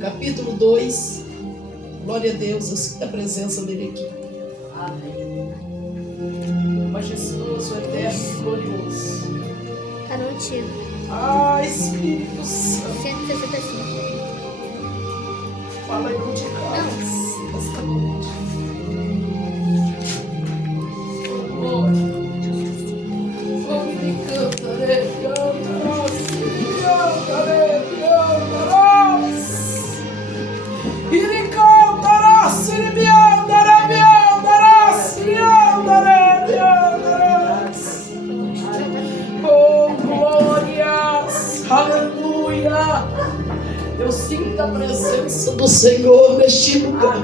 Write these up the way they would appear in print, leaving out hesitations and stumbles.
capítulo 2. Glória a Deus, eu sinto a presença dele aqui. Amém. Majestoso, eterno e glorioso. Carotinho. Ah, Espírito Santo. 165. Fala aí de casa. Esta noite. Aleluia! Eu sinto a presença do Senhor neste lugar.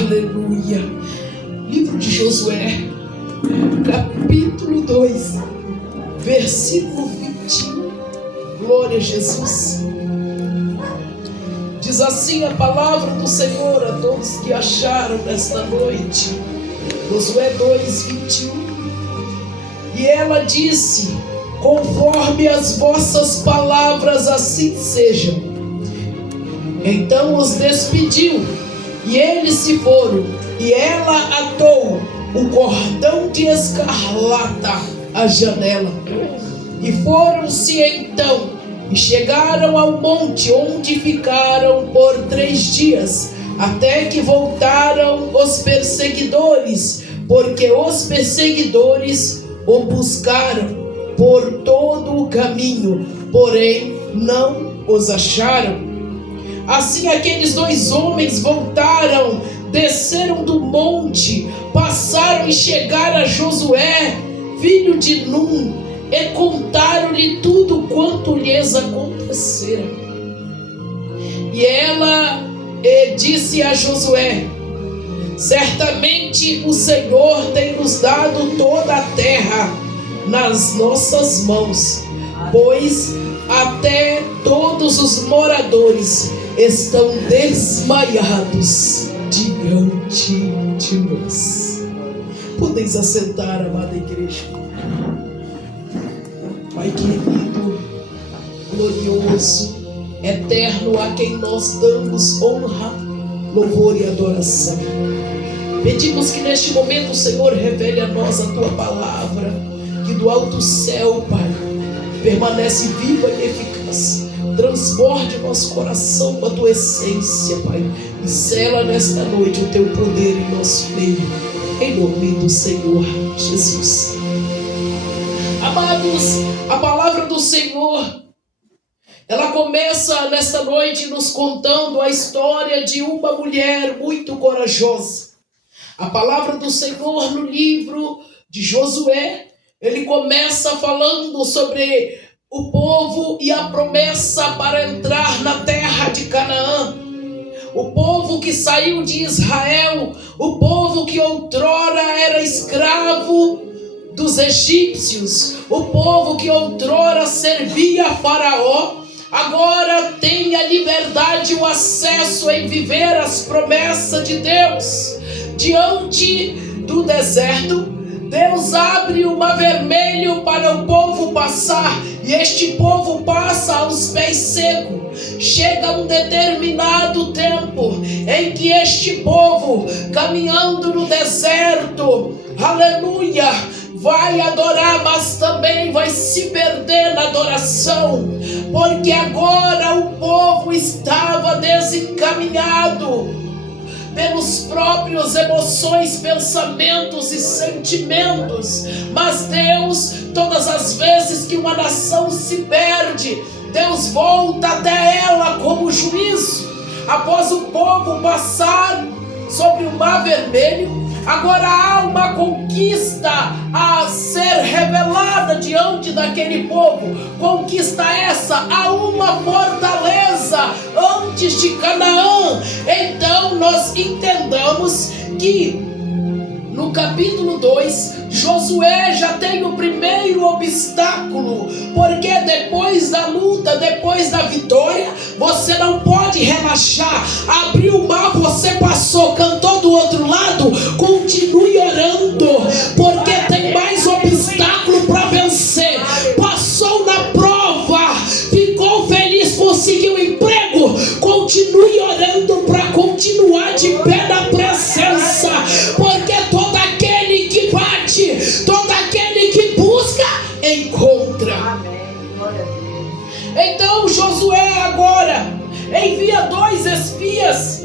Aleluia! Livro de Josué, capítulo 2, versículo 21. Glória a Jesus. Diz assim a palavra do Senhor a todos que acharam nesta noite. Josué 2, 21. E ela disse: conforme as vossas palavras, assim sejam. Então os despediu, e eles se foram, e ela atou o cordão de escarlata à janela. E foram-se então, e chegaram ao monte, onde ficaram por 3 dias, até que voltaram os perseguidores, porque os perseguidores o buscaram por todo o caminho, porém não os acharam. Assim aqueles 2 homens voltaram, desceram do monte, passaram e chegaram a Josué, filho de Num, e contaram-lhe tudo quanto lhes acontecera. E ela disse a Josué: certamente o Senhor tem nos dado toda a terra nas nossas mãos, pois até todos os moradores estão desmaiados diante de nós. Podeis assentar, amada igreja. Pai querido, glorioso, eterno, a quem nós damos honra, louvor e adoração. Pedimos que neste momento o Senhor revele a nós a Tua palavra, que do alto céu, Pai, permanece viva e eficaz. Transborde nosso coração com a Tua essência, Pai, e sela nesta noite o Teu poder em nosso meio, em nome do Senhor Jesus. Amados, a palavra do Senhor, ela começa nesta noite nos contando a história de uma mulher muito corajosa. A palavra do Senhor no livro de Josué, ele começa falando sobre o povo e a promessa para entrar na terra de Canaã. O povo que saiu de Israel, o povo que outrora era escravo dos egípcios, o povo que outrora servia a Faraó, agora tem a liberdade, o acesso em viver as promessas de Deus. Diante do deserto, Deus abre o mar vermelho para o povo passar, e este povo passa aos pés secos. Chega um determinado tempo em que este povo, caminhando no deserto, aleluia, vai adorar, mas também vai se perder na adoração, porque agora o povo estava desencaminhado pelos próprios emoções, pensamentos e sentimentos. Mas Deus, todas as vezes que uma nação se perde, Deus volta até ela como juízo. Após o povo passar sobre o mar vermelho, agora há uma conquista a ser revelada diante daquele povo. Conquista essa, há uma fortaleza antes de Canaã. Então nós entendamos que no capítulo 2, Josué já tem o primeiro obstáculo, porque depois da luta, depois da vitória, você não pode relaxar. Abriu o mar, você passou, cantou do outro lado, continue orando, porque tem mais obstáculo para vencer. Passou na prova, ficou feliz, conseguiu emprego, continue orando para continuar de pé na presença, porque todo aquele que bate, todo aquele que busca, encontra. Então Josué agora envia 2 espias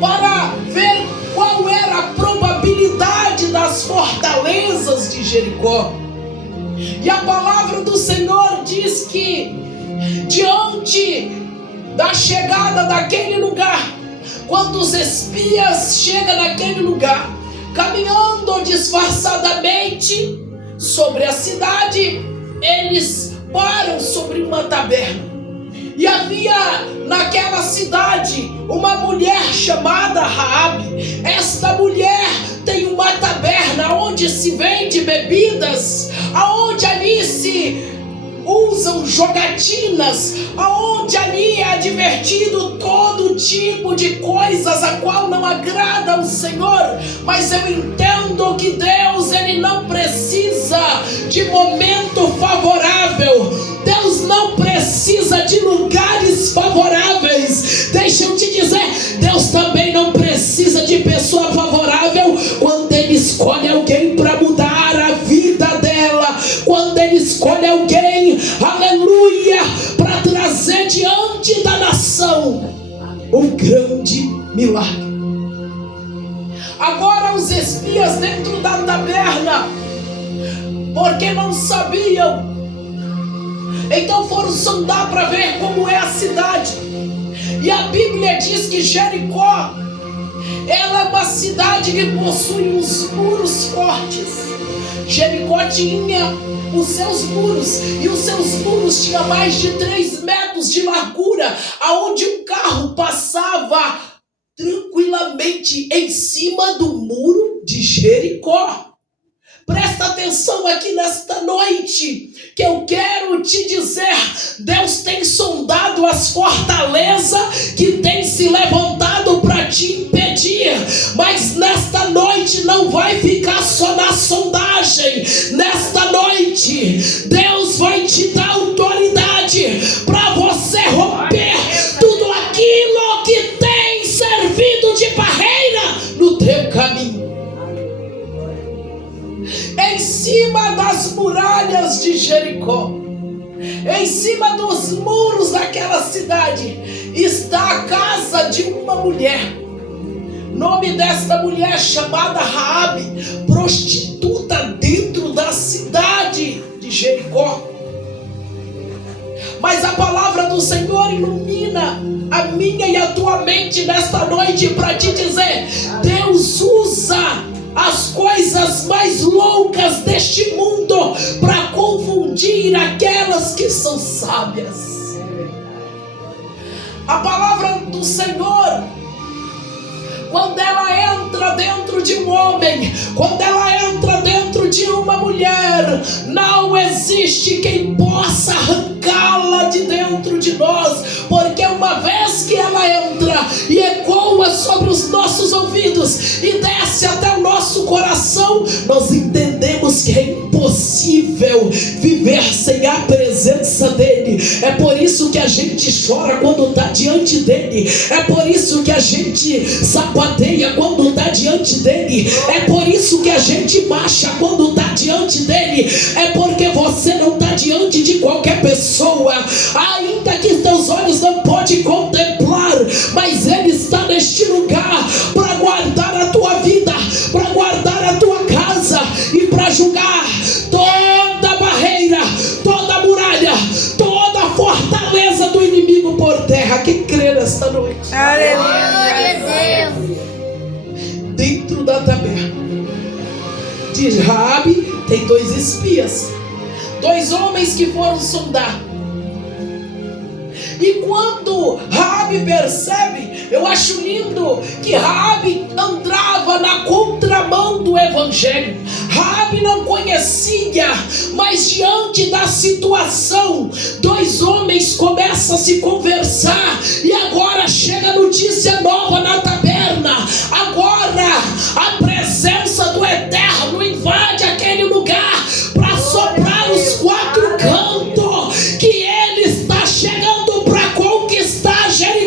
para ver qual era a probabilidade das fortalezas de Jericó. E a palavra do Senhor diz que diante da chegada daquele lugar, quando os espias chegam naquele lugar, caminhando disfarçadamente sobre a cidade, eles param sobre uma taberna. E havia naquela cidade uma mulher chamada Raabe. Esta mulher tem uma taberna onde se vende bebidas, aonde ali se usam jogatinas, aonde ali é advertido todo tipo de coisas a qual não agrada ao Senhor. Mas eu entendo que Deus, ele não precisa de momento favorável. Deus não precisa de lugares favoráveis. Deixa eu te dizer, Deus também não precisa de pessoa favorável quando ele escolhe alguém para mudar a vida dela, quando ele escolhe alguém, aleluia, para trazer diante da nação um grande milagre. Agora os espias dentro da taberna, porque não sabiam, então foram sondar para ver como é a cidade. E a Bíblia diz que Jericó, ela é uma cidade que possui uns muros fortes. Jericó tinha os seus muros, e os seus muros tinham mais de 3 metros de largura, aonde um carro passava tranquilamente em cima do muro de Jericó. Presta atenção aqui nesta noite, que eu quero te dizer, Deus tem sondado as fortalezas que tem se levantado para te impedir, mas nesta noite não vai ficar só na sondagem. Nesta noite, Deus vai te dar autoridade para você romper tudo aquilo que tem servido de barreira no teu caminho. Em cima das muralhas de Jericó, em cima dos muros daquela cidade, está a casa de uma mulher. Nome desta mulher chamada Raabe, prostituta dentro da cidade de Jericó. Mas a palavra do Senhor ilumina a minha e a tua mente nesta noite para te dizer: Deus usa as coisas mais loucas deste mundo para confundir aquelas que são sábias. A palavra do Senhor, quando ela entra dentro de um homem, quando ela entra dentro de uma mulher, não existe quem possa arrancá-la de dentro de nós, porque uma vez que ela entra e ecoa sobre os nossos ouvidos e desce até o nosso coração, nós entendemos que é impossível viver sem a presença dele. É por isso que a gente chora quando está diante dele, é por isso que a gente sapateia quando está diante dele, é por isso que a gente marcha quando está diante dele. É porque você não está diante de qualquer pessoa, ainda que teus olhos não podem contemplar, mas ele está neste lugar para guardar a tua vida, para guardar a tua casa e para julgar toda barreira, toda muralha, toda fortaleza do inimigo por terra. Quem crê nesta noite? Aleluia. Dentro da taberna de Raabe tem 2 espias, 2 homens que foram sondar. E quando Raabe percebe, eu acho lindo que Raabe andava na contramão do evangelho. Raabe não conhecia, mas diante da situação, 2 homens começam a se conversar, e agora chega notícia nova na taberna. Agora a presença do Eterno invade aquele lugar para soprar os 4 cantos, que ele está chegando para conquistar Jericó.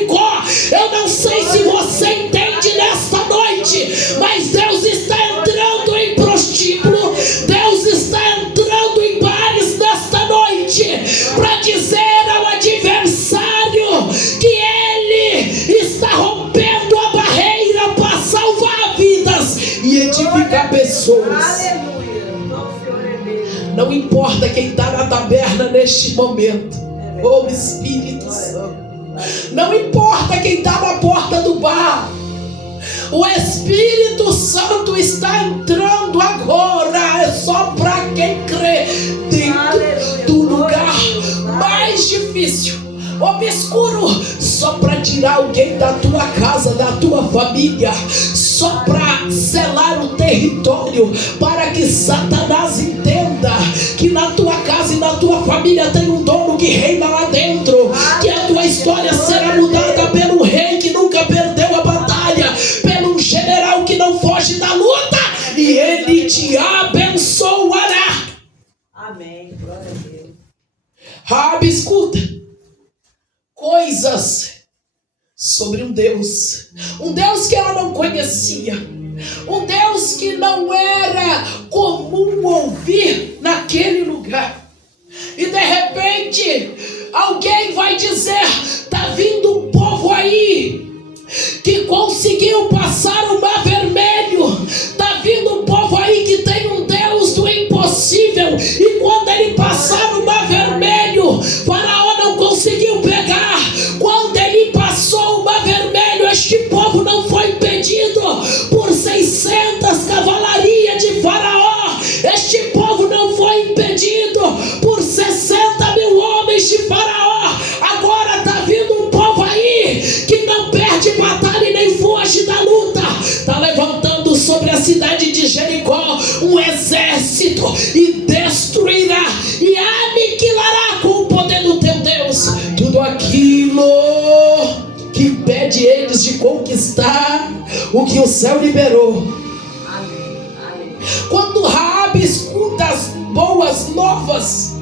pessoas. Aleluia. O Senhor é Deus. Não importa quem está na taberna neste momento. Oh Espírito Santo. Não importa quem está na porta do bar. O Espírito Santo está entrando agora. É só para quem crê. Dentro do lugar mais difícil, obscuro, só para tirar alguém da tua casa, da tua família, só para selar o território, para que Satanás entenda que na tua casa e na tua família tem um dono que reina lá dentro, que a tua história será mudada pelo rei que nunca perdeu a batalha, pelo general que não foge da luta, e ele te abençoará. Amém. Glória a Deus. Raabe, escuta coisas sobre um Deus que ela não conhecia, um Deus que não era comum ouvir naquele lugar. E de repente alguém vai dizer: tá vindo um povo aí que conseguiu passar o mar vermelho, tá vindo um povo aí que tem um Deus do impossível, e quando ele passar no mar vermelho, Faraó não conseguiu pegar. Quando ele passou o mar vermelho, este povo não foi impedido por 600 cavalarias de Faraó, este povo não foi impedido por 60 mil homens de Faraó. Agora tá vindo um povo aí que não perde batalha e nem foge da luta, tá levantando sobre a cidade de Jericó um exército e destruirá e aniquilará com o poder do teu Deus tudo aquilo que impede eles de conquistar o que o céu liberou. Amém. Amém. Quando Raabe escuta as boas novas,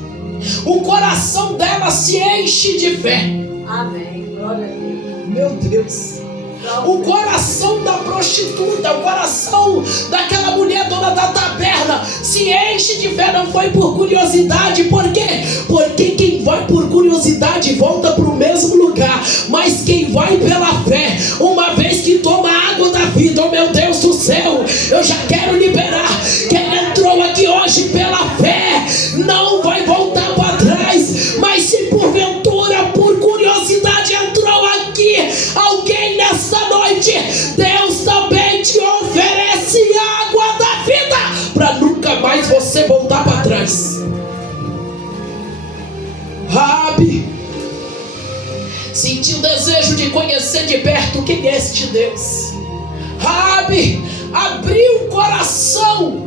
o coração dela se enche de fé. Amém. Glória a Deus. Meu Deus. O coração da prostituta, o coração daquela mulher dona da taberna se enche de fé. Não foi por curiosidade. Por quê? Porque quem vai por curiosidade volta para o mesmo lugar, mas quem vai pela fé, uma vez que toma a água da vida, oh meu Deus do céu, eu já quero liberar quem entrou aqui hoje pela fé, não vai voltar para trás. Mas se porventura por curiosidade entrou aqui alguém nessa noite, Deus também te oferece água da vida para nunca mais você voltar para trás. Raabe sentiu o desejo de conhecer de perto quem é este Deus. Raabe abriu o coração.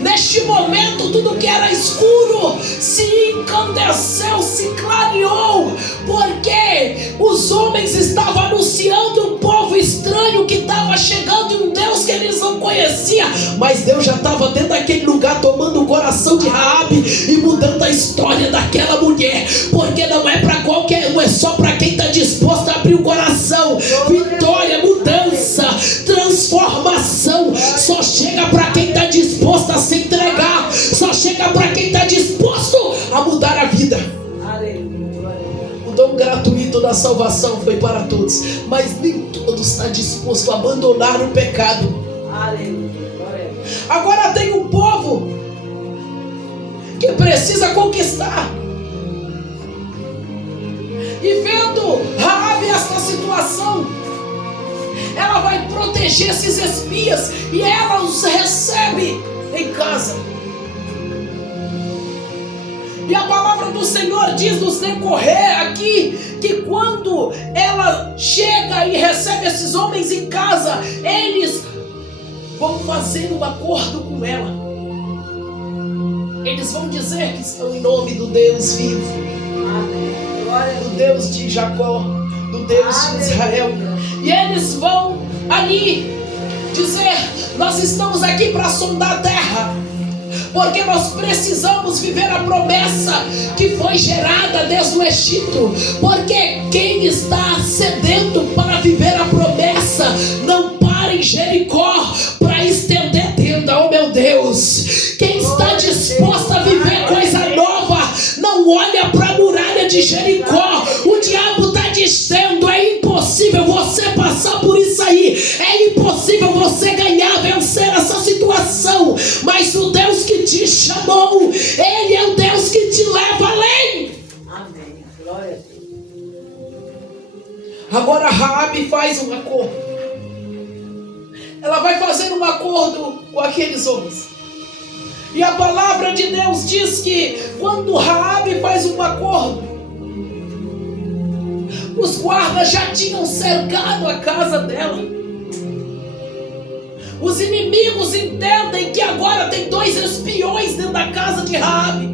Neste momento tudo que era escuro se encandeceu, se clareou, porque os homens estavam anunciando um povo estranho que estava chegando e um Deus que eles não conheciam, mas Deus já estava dentro daquele lugar tomando o coração de Raabe e mudando a história daquela mulher, porque não é para qualquer um, é só para quem está disposto a abrir o coração. Vitória, mudança, transformação só chega para quem está disposto a se entregar, só chega para quem está disposto a mudar a vida. O dom gratuito da salvação foi para todos, mas nem todos estão dispostos a abandonar o pecado. Agora tem um povo que precisa conquistar. E vendo Raabe esta situação, ela vai proteger esses espias e ela os recebe em casa. E a palavra do Senhor diz nos decorrer aqui que quando ela chega e recebe esses homens em casa, eles vão fazer um acordo com ela. Eles vão dizer que estão em nome do Deus vivo, do Deus de Jacó, do Deus de Israel. E eles vão ali dizer: nós estamos aqui para sondar a terra, porque nós precisamos viver a promessa que foi gerada desde o Egito. Porque quem está sedento para viver a promessa não para em Jericó para estender a tenda. Oh meu Deus, quem está disposto a viver coisa nova não olha para a muralha de Jericó. O diabo está dizendo: é impossível você passar por isso aí, é impossível você ganhar, vencer essa situação. Agora Raabe faz um acordo. Ela vai fazer um acordo com aqueles homens. E a palavra de Deus diz que quando Raabe faz um acordo, os guardas já tinham cercado a casa dela. Os inimigos entendem que agora tem 2 espiões dentro da casa de Raabe.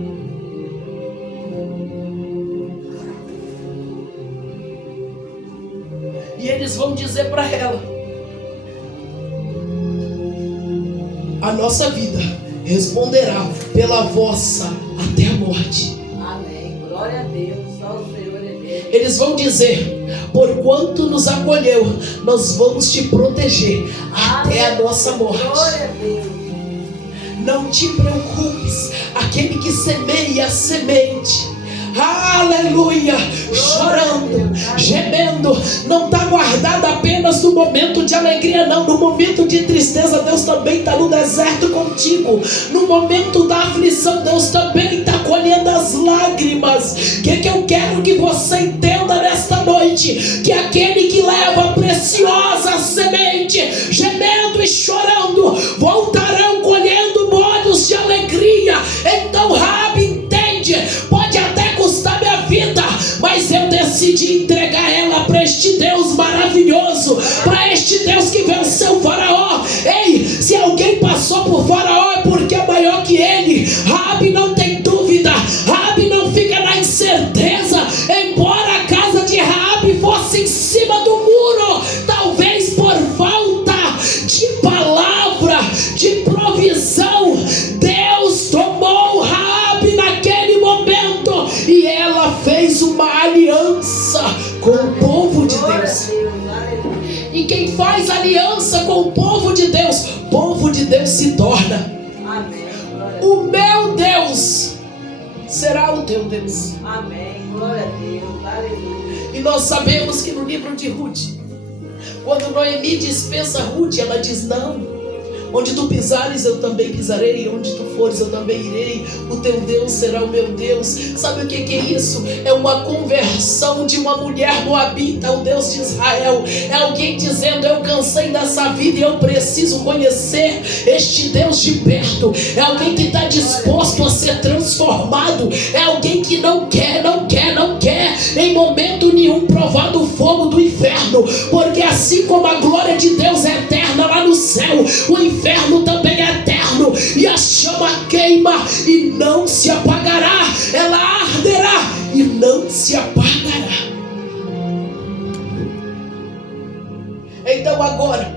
E eles vão dizer para ela: a nossa vida responderá pela vossa até a morte. Amém. Glória a Deus. Só o Senhor é Deus. Eles vão dizer: porquanto nos acolheu, nós vamos te proteger até a nossa morte. Glória a Deus. Não te preocupes, aquele que semeia a semente, aleluia, chorando, gemendo, não está guardado apenas no momento de alegria, não. No momento de tristeza, Deus também está no deserto contigo. No momento da aflição, Deus também está colhendo as lágrimas. O que eu quero que você entenda nesta noite? Que aquele que leva a preciosa semente, gemendo e chorando, voltarão colhendo modos de alegria. Então Raabe entende, pode até custar minha vida, mas eu decidi entregar ela para este Deus maravilhoso, para este Deus que venceu o Faraó. Ei, se alguém passou por Faraó é porque é maior que ele. Raabe não tem dúvida, Raabe não fica na incerteza. Embora a casa de Raabe fosse em cima do muro, talvez por falta de palavra, de provisão, Deus tomou Raabe naquele momento e ela fez uma aliança com o povo de Deus. E quem faz aliança com o povo de Deus se torna. Amém. O meu Deus será o teu Deus. Amém. Glória a Deus. Aleluia. E nós sabemos que no livro de Ruth, quando Noemi dispensa Ruth, ela diz: não, onde tu pisares eu também pisarei, onde tu fores eu também irei, o teu Deus será o meu Deus. Sabe o que é isso? É uma conversão de uma mulher moabita ao Deus de Israel. É alguém dizendo: eu cansei dessa vida e eu preciso conhecer este Deus de perto. É alguém que está disposto a ser transformado. É alguém que não quer em momento nenhum provar do fogo do inferno, porque assim como a glória de Deus é eterna lá no céu, o inferno também é eterno, e a chama queima e não se apagará. Ela arderá e não se apagará. Então agora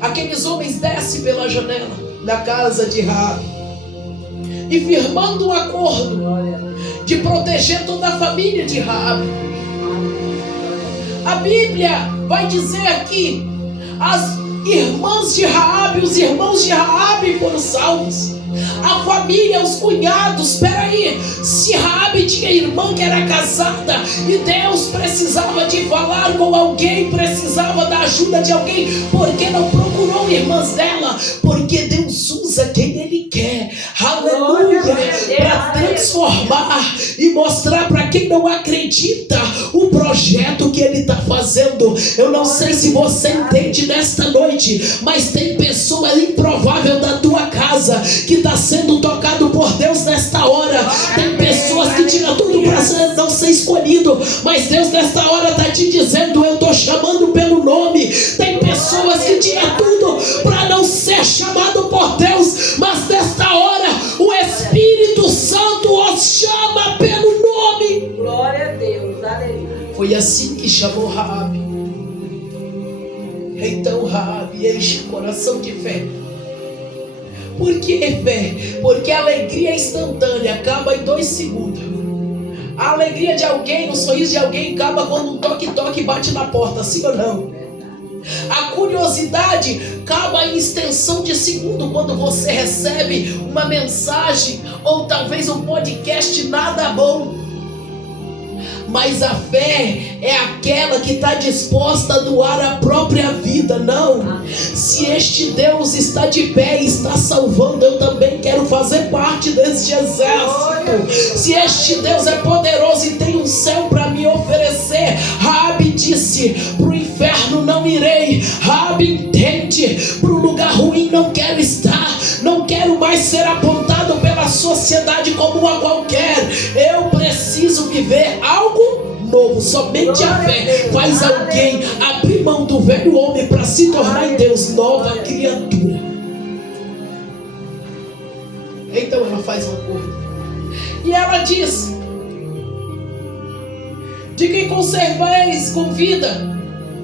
aqueles homens descem pela janela da casa de Raabe e firmando um acordo de proteger toda a família de Raabe. A Bíblia vai dizer aqui: as irmãs de Raabe, os irmãos de Raabe foram salvos. A família, os cunhados. Peraí, se Raabe tinha irmã que era casada e Deus precisava de falar com alguém, precisava da ajuda de alguém, por que não procurou irmãs dela? Porque Deus usa quem Ele quer, aleluia, para transformar e mostrar para quem não acredita o projeto que Ele está fazendo. Eu não sei se você entende nesta noite, mas tem pessoa improvável da tua casa que está sendo tocado por Deus nesta hora. Tem pessoas que tinham tudo para não ser escolhido, mas Deus nesta hora está te dizendo: eu estou chamando pelo nome. Tem pessoas que tinham tudo para não ser chamado por Deus, mas nesta hora o Espírito Santo os chama pelo nome. Glória a Deus. Aleluia. Foi assim que chamou Raabe. Então Raabe enche o coração de fé. Por que fé? Porque a alegria instantânea acaba em 2 segundos. A alegria de alguém, o sorriso de alguém acaba quando um toque bate na porta, sim ou não? A curiosidade acaba em extensão de segundo quando você recebe uma mensagem ou talvez um podcast nada bom. Mas a fé é aquela que está disposta a doar a própria vida. Não, se este Deus está de pé e está salvando, eu também quero fazer parte deste exército. Se este Deus é poderoso e tem um céu para me oferecer, Raabe disse: pro inferno não irei. Raabe entende: pro lugar ruim não quero estar. Não quero mais ser apontado pela sociedade como uma qualquer. Eu preciso viver algo novo. Somente a fé faz alguém abrir mão do velho homem para se tornar em Deus nova criatura. Então ela faz um acordo e ela diz: de quem conservais com vida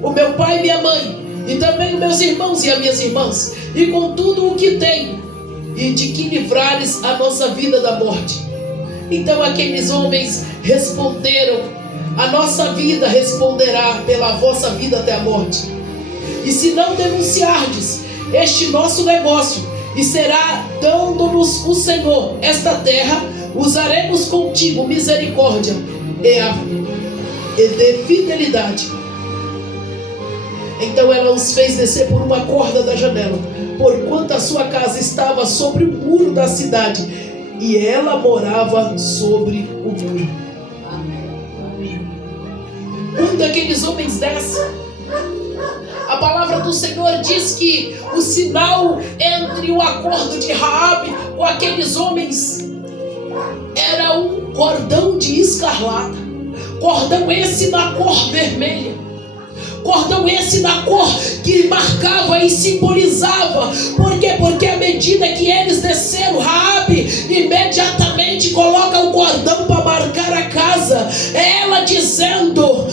o meu pai e minha mãe, e também os meus irmãos e as minhas irmãs, e com tudo o que tenho, e de que livrares a nossa vida da morte. Então aqueles homens responderam: a nossa vida responderá pela vossa vida até a morte. E se não denunciardes este nosso negócio, e será dando-nos o Senhor esta terra, usaremos contigo misericórdia e de fidelidade. Então ela os fez descer por uma corda da janela, porquanto a sua casa estava sobre o muro da cidade, e ela morava sobre o muro. Um daqueles homens desce. A palavra do Senhor diz que o sinal entre o acordo de Raabe com aqueles homens era um cordão de escarlata. Cordão esse na cor vermelha. Cordão esse na cor que marcava e simbolizava. Por quê? Porque à medida que eles desceram, Raabe imediatamente coloca o cordão para marcar a casa. Ela dizendo: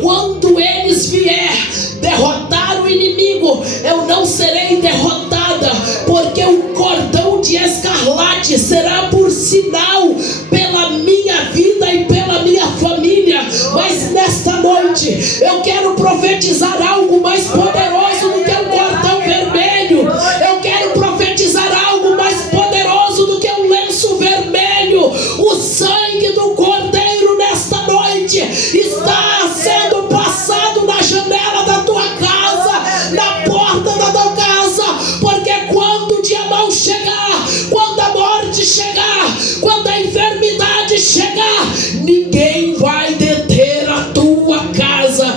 quando eles vier derrotar o inimigo, eu não serei derrotada, porque o cordão de escarlate será por sinal pela minha vida e pela minha família. Mas nesta noite eu quero profetizar algo mais poderoso do que o cordão vermelho. Eu quero profetizar algo mais poderoso do que um lenço vermelho. O sangue do Cordeiro nesta noite está sendo passado na janela da tua casa, na porta da tua casa, porque quando o dia mau chegar, quando a morte chegar, quando a enfermidade chegar, ninguém vai deter a tua casa.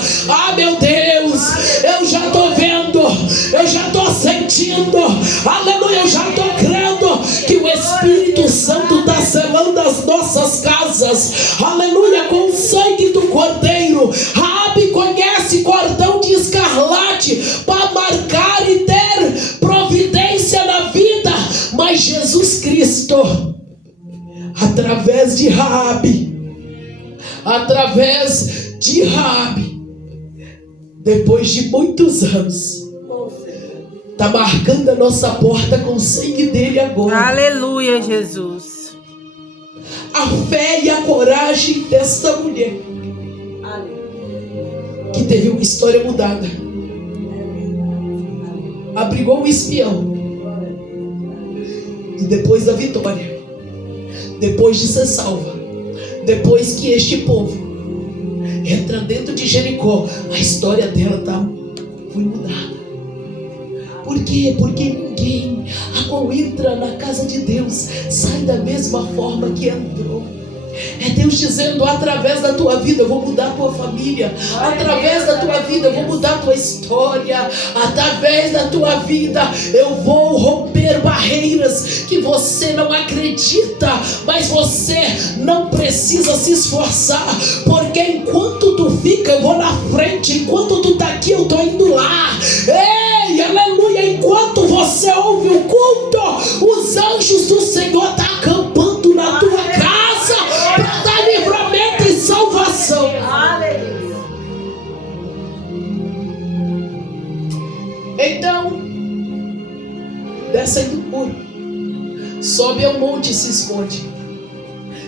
Meu Deus, eu já estou vendo, eu já estou sentindo, aleluia, eu já estou crendo que o Espírito Santo está selando as nossas casas, aleluia, com o sangue do Cordeiro. Raabe conhece cordão de escarlate para marcar e ter providência na vida, mas Jesus Cristo, através de Raabe, depois de muitos anos, está marcando a nossa porta com o sangue dele agora. Aleluia, Jesus. A fé e a coragem desta mulher, que teve uma história mudada, abrigou um espião, e depois da vitória, depois de ser salva, depois que este povo entra dentro de Jericó, a história dela foi mudada. Por quê? Porque ninguém a qual entra na casa de Deus sai da mesma forma que entrou. É Deus dizendo: através da tua vida eu vou mudar a tua família, através da tua vida eu vou mudar a tua história, através da tua vida eu vou romper barreiras que você não acredita, mas você não precisa se esforçar, porque enquanto tu fica eu vou na frente, enquanto tu tá aqui eu tô indo lá. Ei, aleluia, enquanto você ouve o culto, os anjos do Senhor estão acampando na tua casa para dar livramento e salvação. Aleluia. Então, desce do muro, sobe ao monte e se esconde.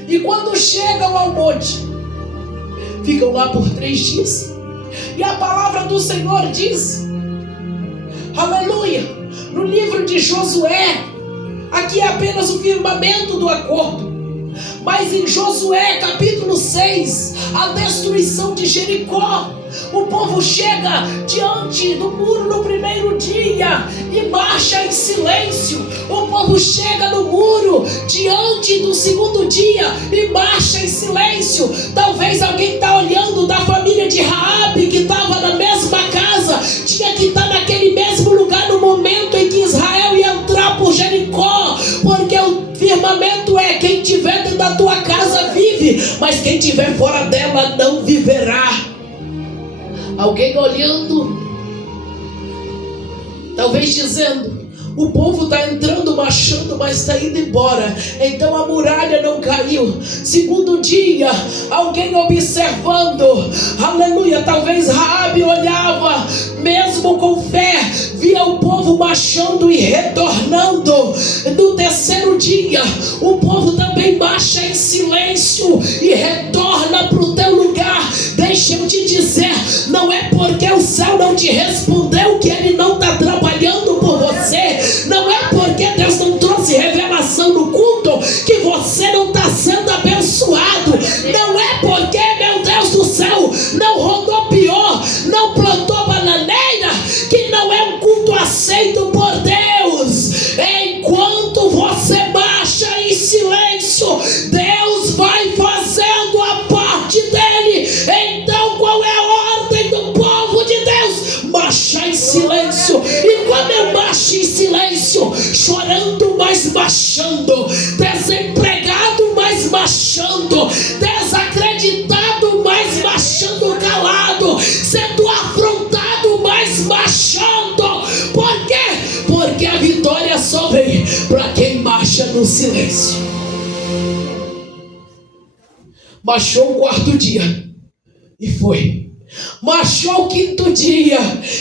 E quando chegam ao monte, ficam lá por 3 dias. E a palavra do Senhor diz, aleluia, no livro de Josué, aqui é apenas o firmamento do acordo, mas em Josué capítulo 6, a destruição de Jericó, o povo chega diante do muro no primeiro dia e marcha em silêncio. O povo chega no muro diante do segundo dia e marcha em silêncio. Talvez alguém está olhando da família de Raabe, que estava mas quem estiver fora dela não viverá. Alguém olhando, talvez dizendo: o povo está entrando, marchando, mas está indo embora, então a muralha não caiu. Segundo dia, alguém observando, aleluia, talvez Raabe olhava, mesmo com fé, via o povo marchando e retornando. No terceiro dia, o povo também marcha em silêncio e retorna para o teu lugar. Deixa eu te dizer, não é porque o céu não te respondeu que ele não está trabalhando por você. Não é porque Deus não trouxe revelação no culto que você não está sendo abençoado. Não é porque, meu Deus do céu, não rodopiou, não plantou bananeira, que não é um culto aceito por Deus. Enquanto você marcha em silêncio, Deus vai fazendo a parte dele. Então qual é a ordem do povo de Deus? Marchar em silêncio. E quando eu marcho em silêncio, chorando, mas marchando, desempregado, mas marchando, desacreditado, mas marchando calado, sendo afrontado, mas marchando. Por quê? Porque a vitória só vem para quem marcha no silêncio. Marchou o quarto dia e foi. Marchou o quinto dia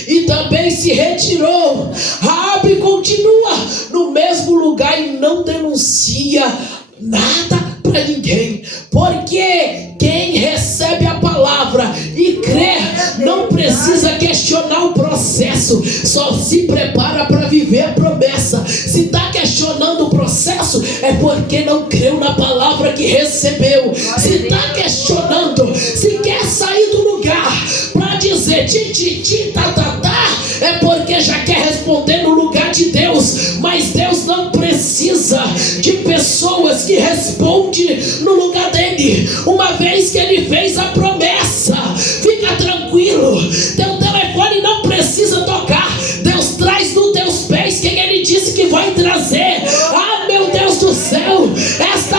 e também se retirou. Raabe continua no mesmo lugar e não denuncia nada para ninguém, porque quem recebe a palavra e crê não precisa questionar o processo, só se prepara para viver a promessa. Se está questionando o processo, é porque não creu na palavra que recebeu. Se está questionando, se quer sair do lugar para dizer ti, é porque já quer responder no lugar de Deus. Mas Deus não precisa de pessoas que respondem no lugar dele, uma vez que ele fez a promessa. Fica tranquilo, teu telefone não precisa tocar, Deus traz nos teus pés quem ele disse que vai trazer. Ah, meu Deus do céu, esta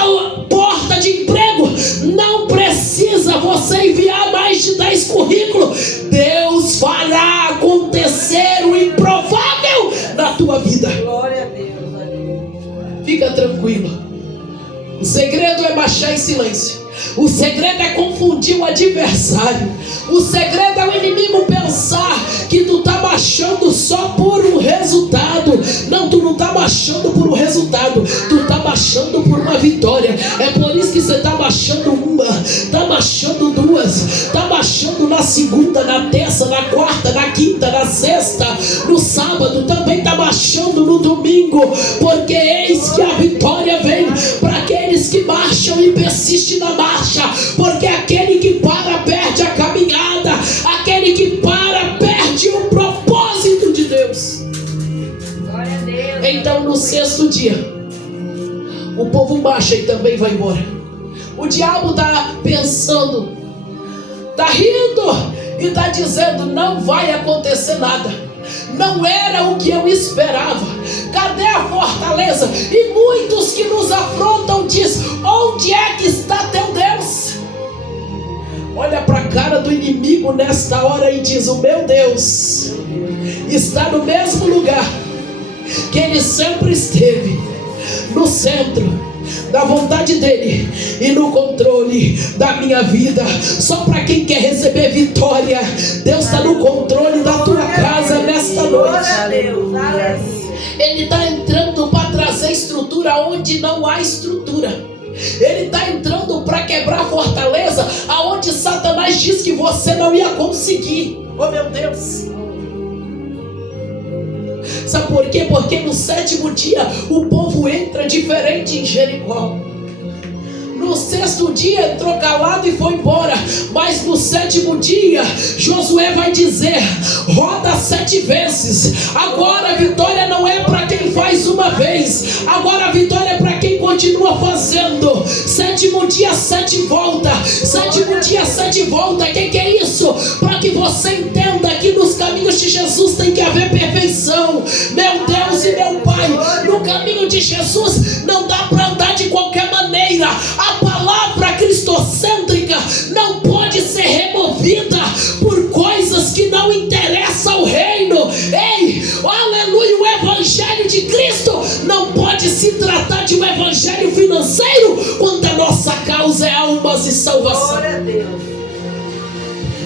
porta de emprego não precisa você enviar mais de 10 currículos. Deus fará acontecer o improvável na tua vida. Glória a Deus, aleluia. Fica tranquilo. O segredo é marchar em silêncio. O segredo é confundir o adversário. O segredo é o inimigo pensar que tu tá marchando só por um resultado. Não, tu não tá marchando por um resultado, tu tá marchando por uma vitória. É por isso que você tá marchando uma, tá marchando duas, tá marchando na segunda, na terça, na quarta, na quinta, na sexta, no sábado, também tá marchando no domingo, porque eis que a vitória vem para aqueles que marcham e persistem na marcha. Porque aquele que para perde a caminhada, aquele que para perde o propósito de Deus. Glória a Deus. Então no sexto dia, o povo marcha e também vai embora. O diabo está pensando, está rindo e está dizendo: não vai acontecer nada, não era o que eu esperava. Cadê a fortaleza? E muitos que nos afrontam dizem: onde é que está teu Deus? Olha para a cara do inimigo nesta hora e diz: o meu Deus está no mesmo lugar que ele sempre esteve, no centro da vontade dele e no controle da minha vida. Só para quem quer receber vitória, Deus está no controle da tua casa nesta noite. Glória a Deus, aleluia. Ele está entrando para trazer estrutura onde não há estrutura. Ele está entrando para quebrar a fortaleza aonde Satanás diz que você não ia conseguir. Oh meu Deus! Sabe por quê? Porque no sétimo dia o povo entra diferente em Jericó. No sexto dia entrou calado e foi embora. Mas no sétimo dia Josué vai dizer: roda 7 vezes. Agora a vitória não é para quem faz uma vez, agora a vitória é para quem continua fazendo. Sétimo dia 7 volta. Sétimo dia 7 volta. Que é isso? Para que você entenda que nos caminhos de Jesus tem que haver perfeição. Meu Deus e meu Pai, no caminho de Jesus não dá para andar de qualquer maneira. A palavra cristocêntrica não pode ser removida por coisas que não interessam ao reino. Ei, aleluia, o evangelho de Cristo não pode se tratar de um evangelho financeiro quando a nossa causa é almas e salvação. Glória a Deus.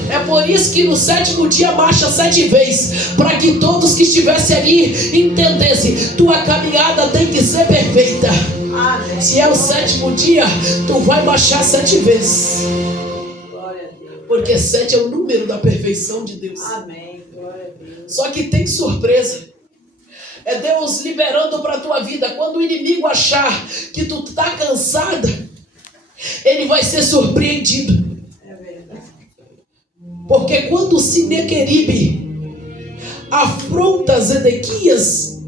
É por isso que no 7º dia marcha 7 vezes, para que todos que estivessem ali entendessem: tua caminhada tem que ser perfeita. Amém. Se é o 7º dia, tu vai marchar 7 vezes, Glória a Deus. porque 7 é o número da perfeição de Deus. Amém. Glória a Deus. Só que tem surpresa. É Deus liberando para a tua vida. Quando o inimigo achar que tu está cansada, ele vai ser surpreendido. É verdade. Porque quando Sinaqueribe afronta Zedequias,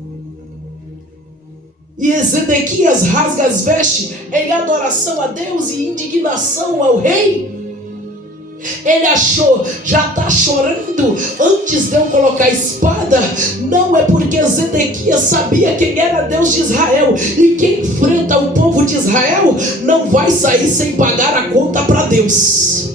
e Zedequias rasga as vestes em adoração a Deus e indignação ao rei, ele achou: já está chorando antes de eu colocar a espada. Não, é porque Zedequias sabia quem era Deus de Israel, e quem enfrenta o povo de Israel não vai sair sem pagar a conta para Deus.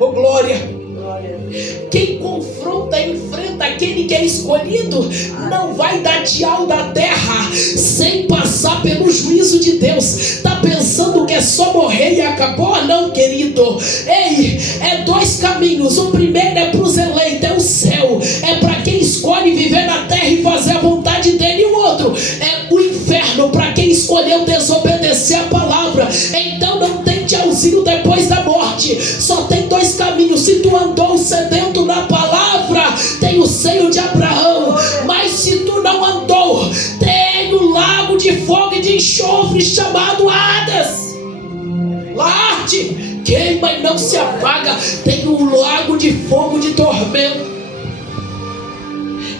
Oh glória! Glória a Deus. Quem confronta e enfrenta aquele que é escolhido não vai dar tchau da terra sem passar pelo juízo de Deus. Está pensando que é só morrer e acabou? Não, querido. Ei, é 2 caminhos. O primeiro é para os eleitos, é o céu, é para quem escolhe viver na terra e fazer a vontade dele. E o outro é o inferno, para quem escolheu desobedecer a palavra. Então não tem tchauzinho depois da morte. Só tem 2 caminhos. Se tu andou sedento na palavra, tem o seio de Abraão. Mas se tu não andou, tem o lago de fogo e de enxofre chamado Hades. Lá arde, queima e não se apaga. Tem o lago de fogo de tormento.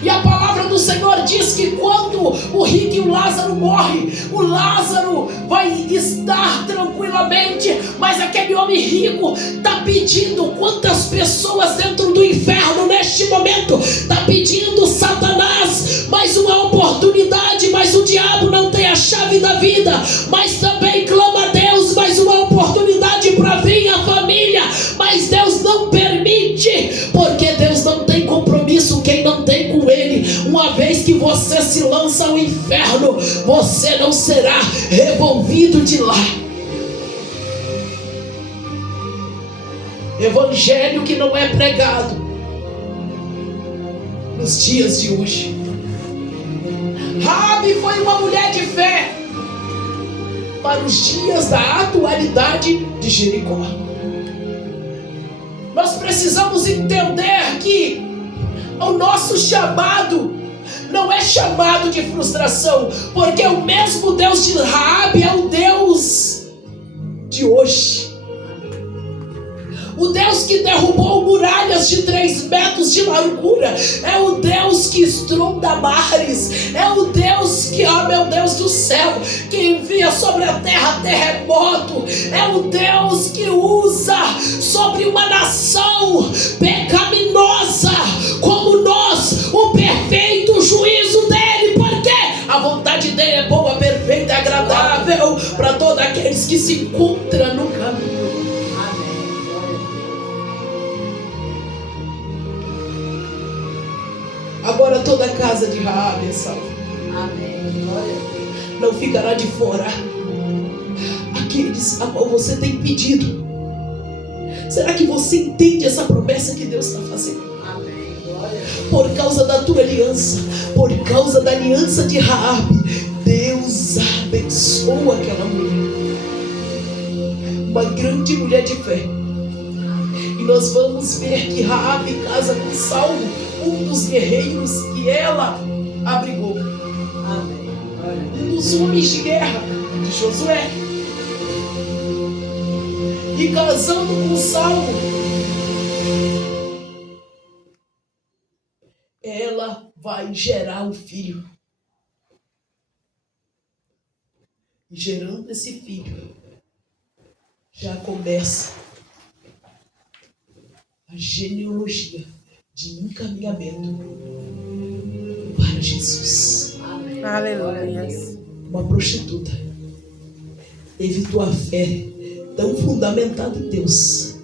E a palavra do Senhor diz que quando o rico e o Lázaro morrem, o Lázaro vai estar tranquilamente, mas aquele homem rico está pedindo. Quantas pessoas dentro do inferno neste momento está pedindo: Satanás, mais uma oportunidade, mas o diabo não tem a chave da vida. Mas também clama a Deus, mais uma oportunidade para vir a família, mas Deus não permite, porque Deus não tem compromisso quem não tem com Ele. Uma vez que você se lança ao inferno, você não será revolvido de lá. Evangelho que não é pregado nos dias de hoje. Raabe foi uma mulher de fé para os dias da atualidade de Jericó. Nós precisamos entender que o nosso chamado não é chamado de frustração, porque o mesmo Deus de Raabe é o Deus de hoje. O Deus que derrubou muralhas de 3 metros de largura é o Deus que estronda mares, é o Deus que, meu Deus do céu, que envia sobre a terra terremoto, é o Deus que usa sobre uma nação pecaminosa como nós o perfeito juízo dele, porque a vontade dele é boa, perfeita e agradável para todos aqueles que se encontram no caminho. Agora toda a casa de Raabe é salva. Amém. Glória a Deus. Não ficará de fora aqueles a qual você tem pedido. Será que você entende essa promessa que Deus está fazendo? Amém. Glória a Deus. Por causa da tua aliança, por causa da aliança de Raabe, Deus abençoa aquela mulher. Uma grande mulher de fé. E nós vamos ver que Raabe casa com Saulo, um dos guerreiros que ela abrigou. Amém. Glória a Deus. Um dos homens de guerra de Josué. E casando com Saulo, ela vai gerar um filho. E gerando esse filho, já começa a genealogia de encaminhamento para Jesus. Amém. Aleluia. Uma prostituta teve tua fé tão fundamentado em Deus,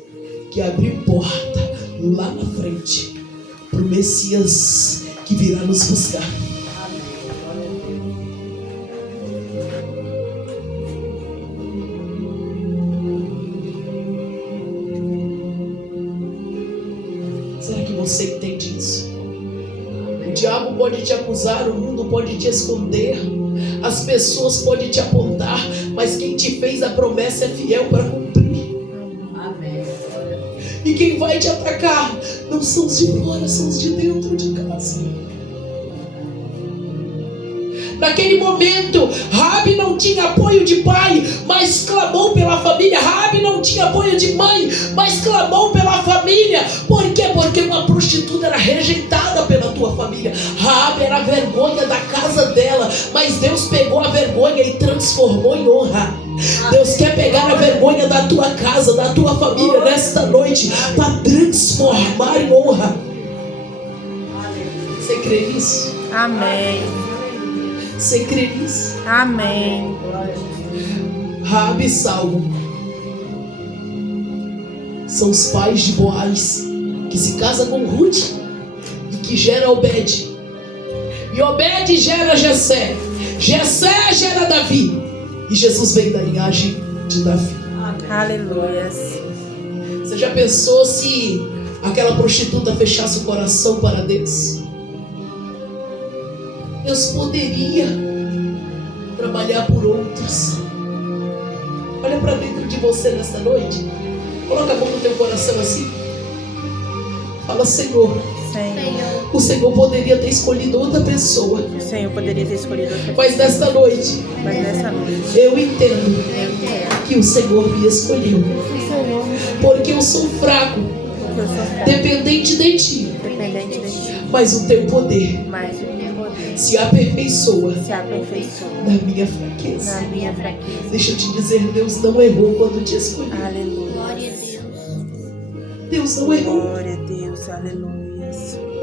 que abriu porta lá na frente para o Messias que virá nos buscar. Será que você entende isso? O diabo pode te acusar, o mundo pode te esconder, as pessoas podem te apontar, mas quem te fez a promessa é fiel para cumprir. Amém. E quem vai te atacar não são os de fora, são os de dentro de casa. Naquele momento, Raabe não tinha apoio de pai, mas clamou pela família. Raabe não tinha apoio de mãe, mas clamou pela família. Por quê? Porque uma prostituta era rejeitada pela tua família. Raabe era a vergonha da casa dela, mas Deus pegou a vergonha e transformou em honra. Deus quer pegar a vergonha da tua casa, da tua família nesta noite, para transformar em honra. Você crê nisso? Amém. Você crê nisso? Amém. Raabe e Salmo são os pais de Boaz, que se casa com Ruth e que gera Obed. E Obed gera Jessé. Jessé gera Davi. E Jesus veio da linhagem de Davi. Aleluia. Você já pensou se aquela prostituta fechasse o coração para Deus? Deus poderia trabalhar por outros. Olha para dentro de você nesta noite. Coloca a mão no teu coração assim. Fala: Senhor, o Senhor poderia ter escolhido outra pessoa, O Senhor poderia ter escolhido outra mas nesta noite mas nessa noite eu entendo que o Senhor me escolheu, porque eu sou fraco, porque eu sou fraco, dependente de ti, dependente de ti, mas o teu poder mas o teu poder se aperfeiçoa se aperfeiçoa na minha fraqueza. na minha fraqueza. Deixa eu te dizer, Deus não errou quando te escolheu. Aleluia. Deus não errou. Glória a Deus. Aleluia.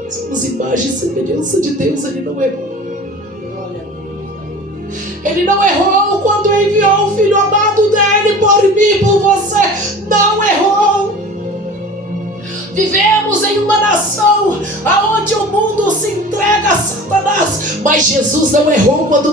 Somos imagem e semelhança de Deus. Ele não errou. Ele não errou quando enviou o Filho amado dele por mim e por você. Não errou. Vivemos em uma nação onde o mundo se entrega a Satanás, mas Jesus não errou quando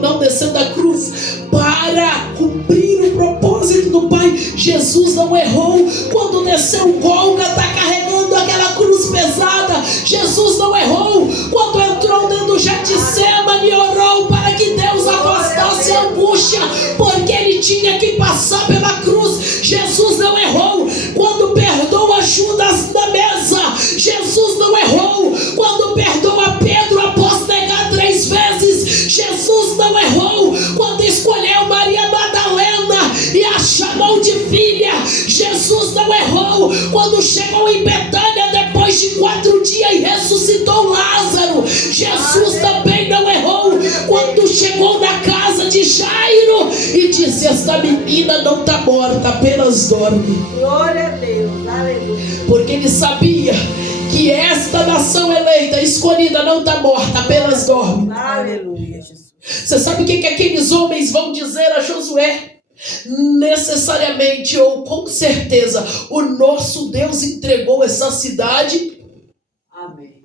não desceu da cruz para cumprir o propósito do Pai. Jesus não errou quando desceu o Gólgota carregando aquela cruz pesada. Jesus não errou quando entrou dentro do Getsemane e orou para que Deus afastasse a angústia, porque ele tinha que passar pela cruz. Jesus não errou quando perdoa Judas na mesa. Jesus não errou quando perdoa Pedro após negar 3 vezes. Jesus não errou quando escolheu Maria Madalena e a chamou de filha. Jesus não errou quando chegou em Betânia depois de 4 dias e ressuscitou Lázaro. Jesus também não errou quando chegou na casa de Jairo e disse: esta menina não está morta, apenas dorme. Glória a Deus. Aleluia. Porque ele sabia que esta nação eleita, escolhida, não está morta, apenas dorme. Aleluia, Jesus. Você sabe o que aqueles homens vão dizer a Josué? Necessariamente ou com certeza, o nosso Deus entregou essa cidade Amém.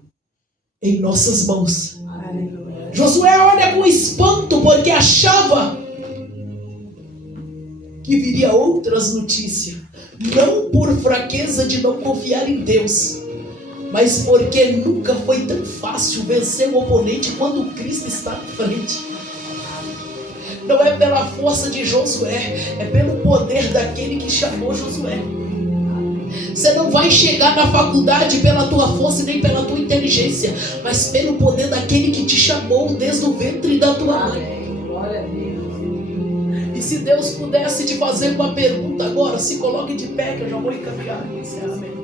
em nossas mãos. Aleluia. Josué olha com espanto porque achava que viria outras notícias. Não por fraqueza de não confiar em Deus, mas porque nunca foi tão fácil vencer o oponente quando Cristo está na frente. Não é pela força de Josué, é pelo poder daquele que chamou Josué. Você não vai chegar na faculdade pela tua força nem pela tua inteligência, mas pelo poder daquele que te chamou desde o ventre da tua mãe. Amém. Glória a Deus. E se Deus pudesse te fazer uma pergunta agora, se coloque de pé que eu já vou encaminhar no encerramento.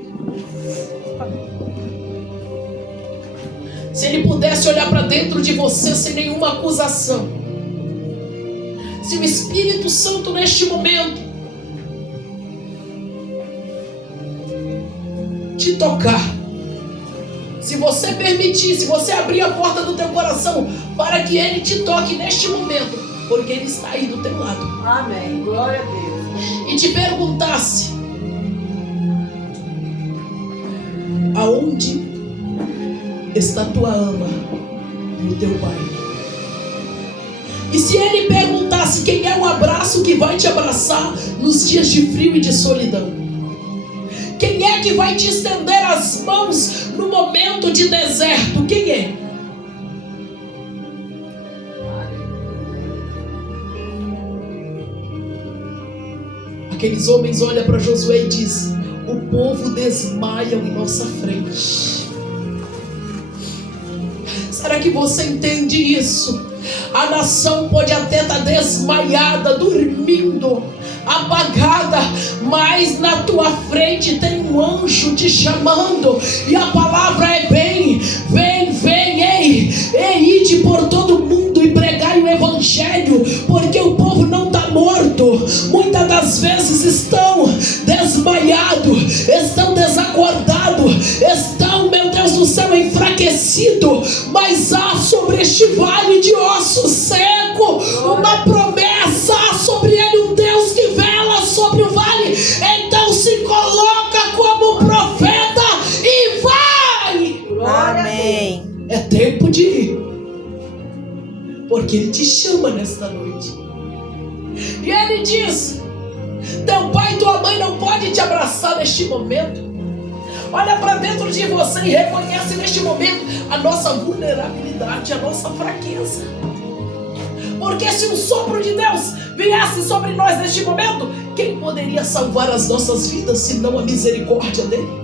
Se Ele pudesse olhar para dentro de você sem nenhuma acusação, se o Espírito Santo neste momento te tocar, se você permitir, se você abrir a porta do teu coração para que Ele te toque neste momento, porque Ele está aí do teu lado. Amém. Glória a Deus. e te perguntasse: aonde está tua ama e o teu pai? E se ele perguntasse quem é o abraço que vai te abraçar nos dias de frio e de solidão? Quem é que vai te estender as mãos no momento de deserto? Quem é? Aqueles homens olham para Josué e dizem: o povo desmaia em nossa frente. Será que você entende isso? A nação pode até estar desmaiada, dormindo, apagada, mas na tua frente tem um anjo te chamando, e a palavra é: vem, ide por todo mundo e pregai o evangelho, porque o povo não está morto. Muitas das vezes estão desmaiados, estão desacordados, estão, meu Deus do céu, enfraquecidos, mas há sobre este vale de ossos seco uma promessa, há sobre ele um Deus que vela sobre o vale. Então se coloca como profeta e vai. Amém. É tempo de ir, porque ele te chama nesta noite. E ele diz: teu pai e tua mãe não podem te abraçar neste momento. Olha para dentro de você e reconhece neste momento a nossa vulnerabilidade, a nossa fraqueza. Porque se o sopro de Deus viesse sobre nós neste momento, quem poderia salvar as nossas vidas se não a misericórdia dele?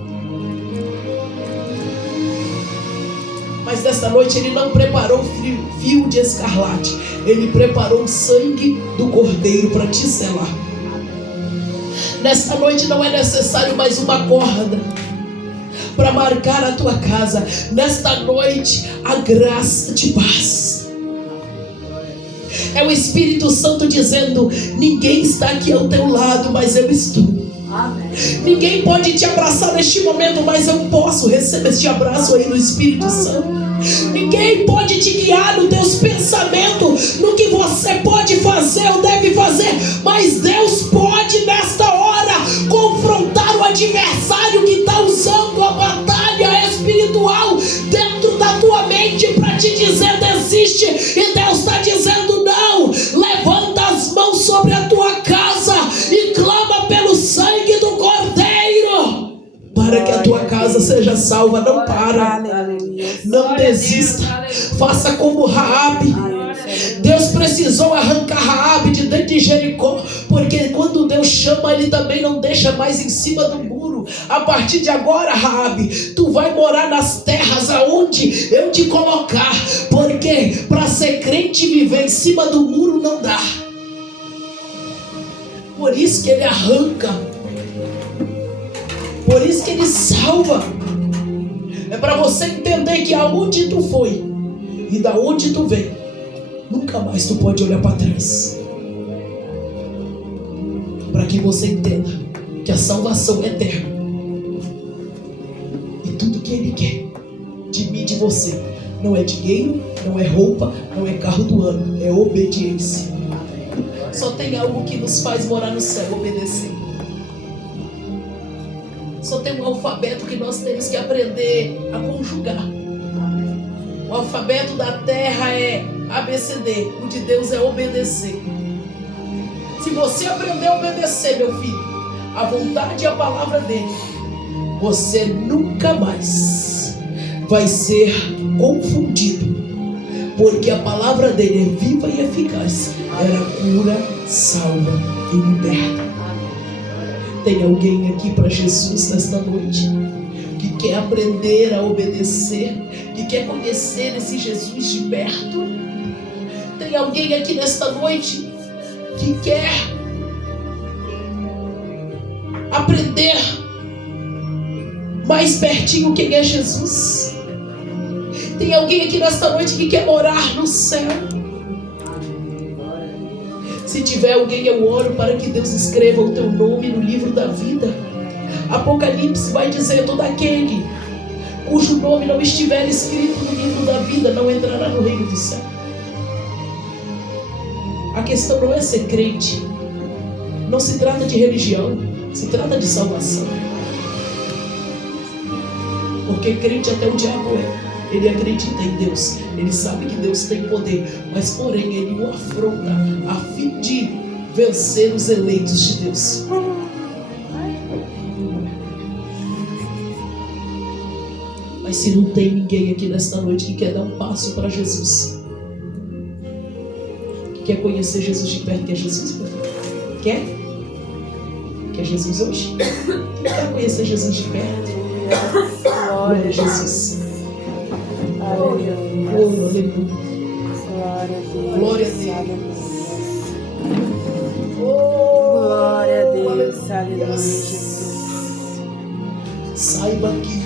Mas nesta noite ele não preparou fio de escarlate, ele preparou o sangue do cordeiro para te selar. Nesta noite não é necessário mais uma corda para marcar a tua casa. Nesta noite a graça te paz. É o Espírito Santo dizendo: ninguém está aqui ao teu lado, mas eu estou. Amém. Ninguém pode te abraçar neste momento, mas eu posso. Receba este abraço aí do Espírito Santo. Ninguém pode te guiar nos teus pensamentos, no que você pode fazer ou deve fazer, mas Deus pode nesta hora confrontar o adversário que está usando a batalha espiritual dentro da tua mente para te dizer: desiste. E Deus está dizendo: não, levanta as mãos sobre a tua casa e clama pelo sangue do Cordeiro para que a tua casa seja salva. Não para, não desista, faça como Raabe. Deus precisou arrancar Raabe de dentro de Jericó, porque quando Deus chama, ele também não deixa mais em cima do muro. A partir de agora, Raabe, tu vai morar nas terras aonde eu te colocar, porque para ser crente e viver em cima do muro não dá. Por isso que ele arranca, por isso que ele salva. É para você entender que aonde tu foi e da onde tu veio, nunca mais tu pode olhar para trás. Para que você entenda que a salvação é eterna. E tudo que ele quer de mim e de você não é dinheiro, não é roupa, não é carro do ano, é obediência. Só tem algo que nos faz morar no céu: obedecer. Só tem um alfabeto que nós temos que aprender a conjugar. O alfabeto da terra é ABCD, o de Deus é obedecer. Se você aprender a obedecer, meu filho, a vontade e a palavra dele, você nunca mais vai ser confundido, porque a palavra dele é viva e eficaz. Ela cura, salva e liberta. Tem alguém aqui para Jesus nesta noite que quer aprender a obedecer, que quer conhecer esse Jesus de perto? Tem alguém aqui nesta noite que quer aprender mais pertinho quem é Jesus? Tem alguém aqui nesta noite que quer morar no céu? Se tiver alguém, eu oro para que Deus escreva o teu nome no livro da vida. Apocalipse vai dizer: todo aquele cujo nome não estiver escrito no livro da vida não entrará no reino do céu. A questão não é ser crente, Não se trata de religião, se trata de salvação. Porque crente até o diabo é. Ele acredita em Deus, ele sabe que Deus tem poder, mas porém ele o afronta a fim de vencer os eleitos de Deus. Mas se não tem ninguém aqui nesta noite que quer dar um passo para Jesus, que quer conhecer Jesus de perto, quer Jesus? Quer? Quer Jesus hoje? Quem quer conhecer Jesus de perto? Glória a Jesus. Aleluia. Aleluia. Glória a Deus. Glória a Deus. Glória a Deus. Aleluia, Jesus. Saiba que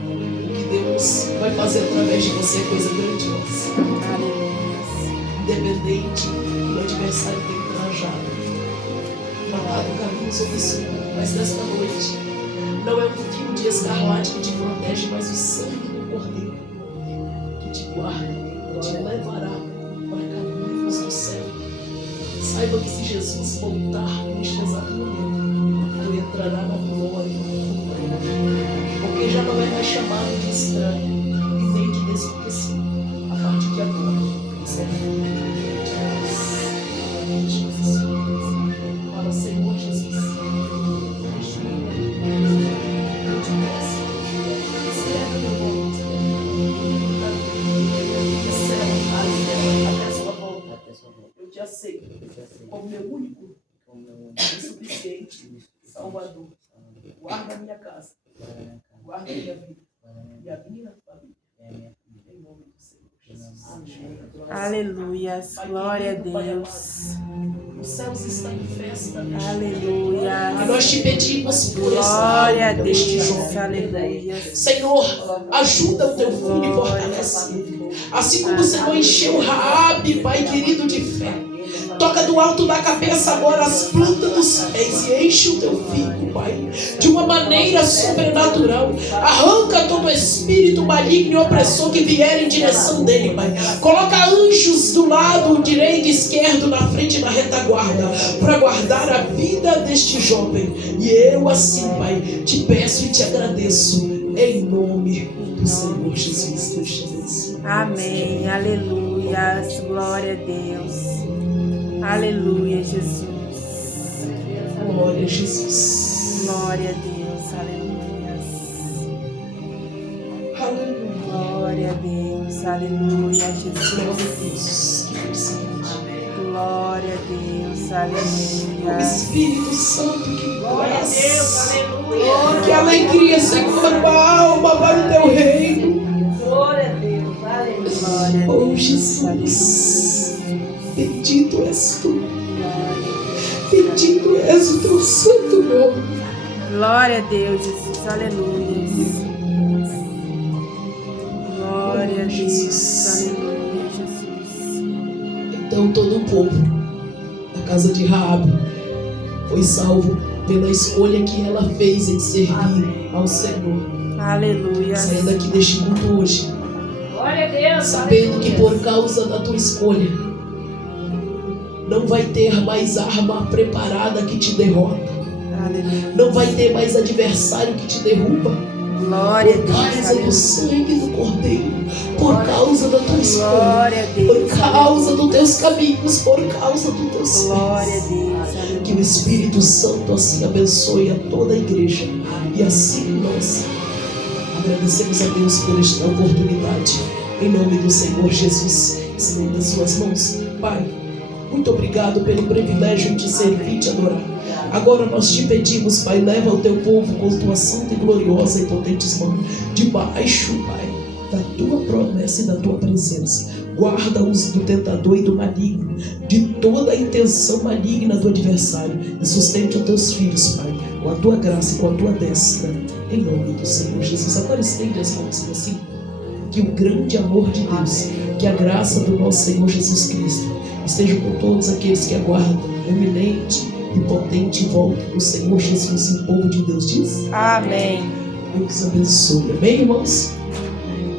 o que Deus vai fazer através de você é coisa grandiosa. Aleluia. Independente do adversário ter encorajado, falado caminhos obscuros, mas nesta noite não é um fio de escarlate que te protege, mas o sangue do Cordeiro que te guarda, te levará para caminhos do céu. Saiba que se Jesus voltar neste exato momento, tu entrará na glória, porque já não é mais chamado de estranho e nem de desconhecido. A partir de agora, você é filho de Deus. Fala, Senhor Jesus. Eu te aceito como meu único e suficiente Salvador. Guarda a minha casa, guarda a minha vida e a minha família. Em nome do Senhor Jesus. Amém. Aleluia. Glória a Deus. Os céus estão em festa. Aleluia. E nós te pedimos por Glória a esta deste Deus. jovem. Aleluia. Senhor, ajuda o teu filho e fortalece. Assim como o Senhor encheu Raabe, Pai querido, de fé. Toca do alto da cabeça agora as plantas dos pés e enche o teu filho, Pai, de uma maneira sobrenatural. Arranca todo espírito maligno e opressor que vier em direção dele, Pai. Coloca anjos do lado direito e esquerdo, na frente e na retaguarda, para guardar a vida deste jovem. E eu assim, Pai, te peço e te agradeço, em nome do Senhor Jesus. Deus te abençoe. Amém. Aleluia. Glória a Deus. Aleluia, Jesus. Glória a Jesus. Glória a Deus. Aleluia. Aleluia. Glória a Deus. Aleluia, Glória a Jesus. Deus. Que felicidade. Glória a Deus. O Aleluia. Espírito Santo, que Glória a Deus, graça. aleluia. Que alegria, Senhor, uma alma para o teu reino. Glória a Deus, aleluia. Glória a Oh, Deus. Jesus. Bendito és tu. Glória. Bendito és o teu santo nome. Glória a Deus, Jesus. Aleluia. Glória a Deus. Aleluia, Jesus. Então todo o povo da casa de Raabe foi salvo pela escolha que ela fez em servir ao Senhor. Aleluia. Saia daqui deste culto hoje, Glória a Deus, sabendo que aleluia. por causa da tua escolha não vai ter mais arma preparada que te derrota, Aleluia. não vai ter mais adversário que te derruba, Glória a por Deus. causa do Aleluia. sangue do Cordeiro, por causa da tua escolha, Glória a por Deus. causa dos teus caminhos, por causa dos teus Glória a pés. Deus. Que o Espírito Santo assim abençoe a toda a igreja. E assim nós agradecemos a Deus por esta oportunidade. Em nome do Senhor Jesus, estendo nas suas mãos. Pai, muito obrigado pelo privilégio de servir e te adorar. Agora nós te pedimos, Pai, leva o teu povo com tua santa e gloriosa e potentes mãos, debaixo, Pai, da tua promessa e da tua presença. Guarda-os do tentador e do maligno, de toda a intenção maligna do adversário, e sustente os teus filhos, Pai, com a tua graça e com a tua destra, em nome do Senhor Jesus. Agora estende as mãos assim, que o grande amor de Deus, que a graça do nosso Senhor Jesus Cristo esteja com todos aqueles que aguardam o iminente e potente volta do Senhor Jesus. E o povo de Deus diz: Amém. Deus abençoe. Amém, irmãos?